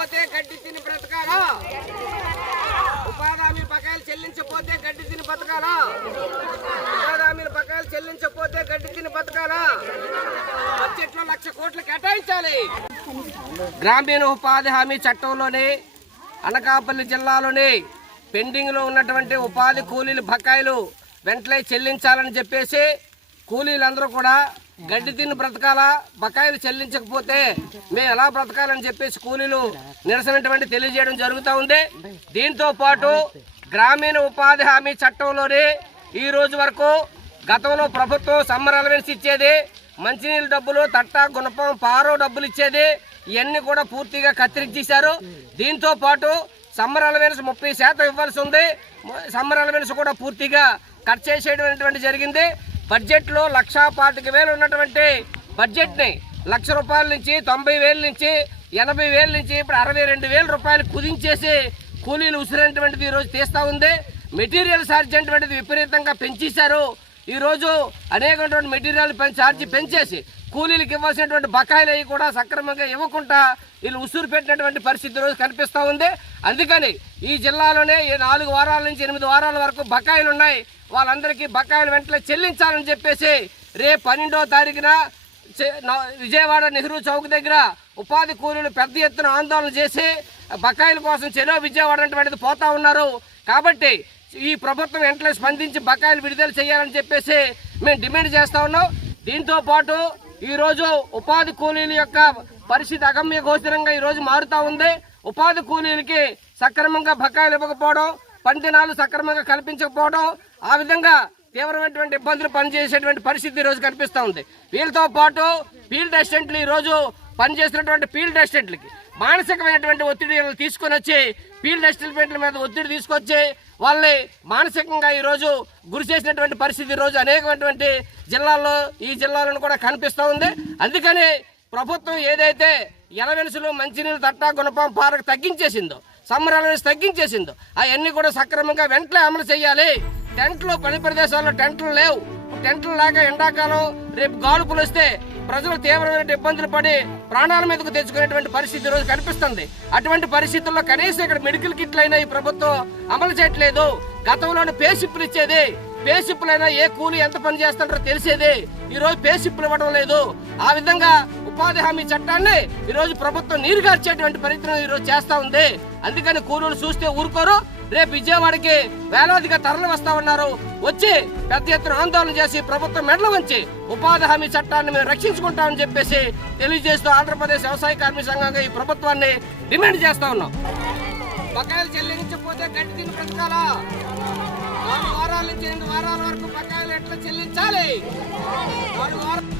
చెల్లించకపోతే గడ్డి తిని బ్రతకాలా? ఉపాధి హామీ బకాయిలు చెల్లించకపోతే గడ్డి తిని బతకాలా? ఉపాధి హామీల బకాయిలు చెల్లించకపోతే గడ్డి తిని బతకాలా? బడ్జెట్లో లక్ష కోట్లు కేటాయించాలి. గ్రామీణ ఉపాధి హామీ చట్టంలోని అనకాపల్లి జిల్లాలోని పెండింగ్లో ఉన్నటువంటి ఉపాధి కూలీల బకాయిలు వెంటనే చెల్లించాలని చెప్పేసి కూలీలందరూ కూడా గడ్డి తిని బ్రతకాలా? బకాయిలు చెల్లించకపోతే మేము ఎలా బ్రతకాలని చెప్పేసి కూలీలు నిరసనటువంటి తెలియజేయడం జరుగుతూ ఉంది. దీంతో పాటు గ్రామీణ ఉపాధి హామీ చట్టంలోని ఈ రోజు వరకు గతంలో ప్రభుత్వం సమ్మర్ అలవెన్స్ ఇచ్చేది మంచినీళ్ళ డబ్బులు తట్ట గుణపం పారో డబ్బులు ఇచ్చేది ఇవన్నీ కూడా పూర్తిగా కత్తిరించేశారు. దీంతో పాటు సమ్మర్ అలవెన్స్ ముప్పై శాతం ఇవ్వాల్సి ఉంది. సమ్మర్ అలవెన్స్ కూడా పూర్తిగా కట్ చేసేటువంటి జరిగింది. బడ్జెట్లో లక్షా పాతిక వేలు ఉన్నటువంటి బడ్జెట్ని లక్ష రూపాయల నుంచి తొంభై వేల నుంచి ఎనభై వేల నుంచి ఇప్పుడు అరవై రెండు వేల రూపాయలు కుదించేసి కూలీలు ఉసిరినటువంటిది ఈరోజు తీస్తూ ఉంది. మెటీరియల్ ఛార్జ్ అనేటువంటిది విపరీతంగా పెంచేశారు. ఈరోజు అనేకటువంటి మెటీరియల్ పెం- పెంచేసి కూలీలకు ఇవ్వాల్సినటువంటి బకాయిలు అవి కూడా సక్రమంగా ఇవ్వకుండా వీళ్ళు ఉసురు పెట్టినటువంటి పరిస్థితి రోజు కనిపిస్తూ ఉంది. అందుకని ఈ జిల్లాలోనే ఈ నాలుగు వారాల నుంచి ఎనిమిది వారాల వరకు బకాయిలు ఉన్నాయి వాళ్ళందరికీ బకాయిలు వెంటనే చెల్లించాలని చెప్పేసి రేపు పన్నెండో తారీఖున విజయవాడ నెహ్రూ చౌక్ దగ్గర ఉపాధి కూలీలు పెద్ద ఎత్తున ఆందోళన చేసి బకాయిల కోసం చెరో విజయవాడ అనేటువంటిది పోతా ఉన్నారు. కాబట్టి ఈ ప్రభుత్వం వెంటనే స్పందించి బకాయిలు విడుదల చేయాలని చెప్పేసి మేము డిమాండ్ చేస్తూ ఉన్నాం. దీంతో పాటు ఈరోజు ఉపాధి కూలీల యొక్క పరిస్థితి అగమ్య గోచరంగా ఈరోజు మారుతూ ఉంది. ఉపాధి కూలీలకి సక్రమంగా బకాయిలు ఇవ్వకపోవడం పందినాలు సక్రమంగా కల్పించకపోవడం ఆ విధంగా తీవ్రమైనటువంటి ఇబ్బందులు పనిచేసేటువంటి పరిస్థితి ఈరోజు రోజు కనిపిస్తూ ఉంది. వీళ్ళతో పాటు ఫీల్డ్ అసిస్టెంట్లు ఈ రోజు పనిచేసినటువంటి ఫీల్డ్ అసిస్టెంట్లకి మానసికమైనటువంటి ఒత్తిడి తీసుకొని వచ్చి ఫీల్డ్ అసిస్టెంట్ల మీద ఒత్తిడి తీసుకొచ్చి వాళ్ళని మానసికంగా ఈ రోజు గురి చేసినటువంటి పరిస్థితి ఈరోజు రోజు అనేకమైనటువంటి జిల్లాల్లో ఈ జిల్లాలను కూడా కనిపిస్తూ ఉంది. అందుకని ప్రభుత్వం ఏదైతే ఎలవెలుసులు మంచినీళ్ళు తట్ట గుణపం పారకు తగ్గించేసిందో సమ్మర్ ఎలవెన్స్ తగ్గించేసిందో అవన్నీ కూడా సక్రమంగా వెంటనే అమలు చేయాలి. టెంట్లు పని ప్రదేశాల్లో టెంట్లు లేవు. టెంట్లు లేక ఎండాకాలం రేపు గాడుపులు వస్తే ప్రజలు తీవ్రమైన ఇబ్బందులు పడి ప్రాణాల మీదకు తెచ్చుకునేటువంటి పరిస్థితి రోజు కనిపిస్తుంది. అటువంటి పరిస్థితుల్లో కనీసం ఇక్కడ మెడికల్ కిట్లు అయినా ఈ ప్రభుత్వం అమలు చేయట్లేదు. గతంలోనే పేషిప్పులు ఇచ్చేది. పే ఏ కూలి ఎంత పని చేస్తుంటారో తెలిసేది. ఈ రోజు పే ఇవ్వడం లేదు. ఆ విధంగా ఉపాధి హామీ చట్టాన్ని ఈ రోజు ప్రభుత్వం నీరుగార్చేటువంటి ప్రయత్నం ఈ రోజు చేస్తా ఉంది. అందుకని కూలీలు చూస్తే ఊరుకోరు. రేపు విజయవాడకి వేలాదిగా తరలి వస్తా ఉన్నారు. వచ్చి పెద్ద ఎత్తున ఆందోళన చేసి ప్రభుత్వం మెడల వంచి ఉపాధి హామీ చట్టాన్ని మేము రక్షించుకుంటామని చెప్పేసి తెలియజేస్తూ ఆంధ్రప్రదేశ్ వ్యవసాయ కార్మిక సంఘంగా ఈ ప్రభుత్వాన్ని డిమాండ్ చేస్తా ఉన్నాం. బకాయిలు చెల్లించకపోతే గడ్డి తిని బ్రతకాలా? నాలుగు వారాల నుంచి వారాల వరకు బకాయిలు ఎట్లా చెల్లించాలి? నాలుగు వారాలు